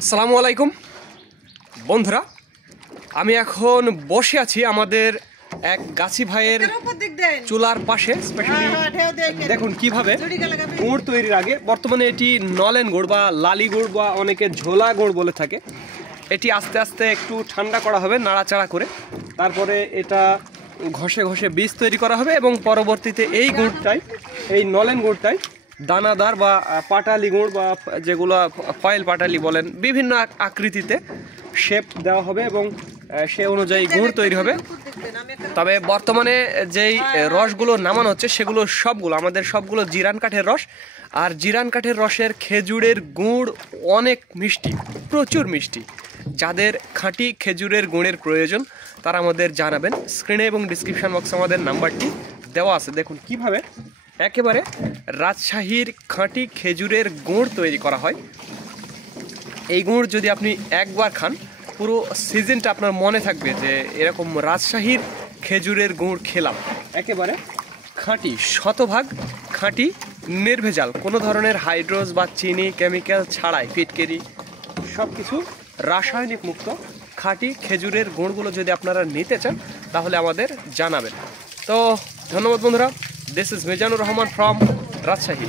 আসসালামু আলাইকুম বন্ধুরা, আমি এখন বসে আছি আমাদের এক গাছি ভাইয়ের চুলার পাশে। স্পেশালি দেখুন কিভাবে গুড় তৈরির আগে, বর্তমানে এটি নলেন গুড় বা লালি গুড় বা অনেকে ঝোলা গুড় বলে থাকে, এটি আস্তে আস্তে একটু ঠান্ডা করা হবে নাড়াচাড়া করে। তারপরে এটা ঘষে ঘষে বীজ তৈরি করা হবে এবং পরবর্তীতে এই গুড়টাই, এই নলেন গুড়টাই দানাদার বা পাটালি গুড় বা যেগুলো ফয়েল পাটালি বলেন, বিভিন্ন আকৃতিতে শেপ দেওয়া হবে এবং সে অনুযায়ী গুড় তৈরি হবে। তবে বর্তমানে যেই রসগুলো নামানো হচ্ছে সেগুলো সবগুলো আমাদের সবগুলো জিরান কাঠের রস। আর জিরান কাঠের রসের খেজুরের গুড় অনেক মিষ্টি, প্রচুর মিষ্টি। যাদের খাঁটি খেজুরের গুড়ের প্রয়োজন তারা আমাদের জানাবেন। স্ক্রিনে এবং ডিসক্রিপশন বক্সে আমাদের নাম্বারটি দেওয়া আছে। দেখুন কিভাবে একেবারে রাজশাহীর খাঁটি খেজুরের গুড় তৈরি করা হয়। এই গুড় যদি আপনি একবার খান, পুরো সিজনটা আপনার মনে থাকবে যে এরকম রাজশাহীর খেজুরের গুড় খেলাম। একেবারে খাঁটি, শতভাগ খাঁটি, নির্ভেজাল, কোনো ধরনের হাইড্রোজ বা চিনি কেমিক্যাল ছাড়াই, ফিটকেরি সব কিছু রাসায়নিক মুক্ত খাঁটি খেজুরের গুড়গুলো যদি আপনারা নিতে চান তাহলে আমাদের জানাবেন। তো ধন্যবাদ বন্ধুরা। This is Mizanur Rahman from Rajshahi.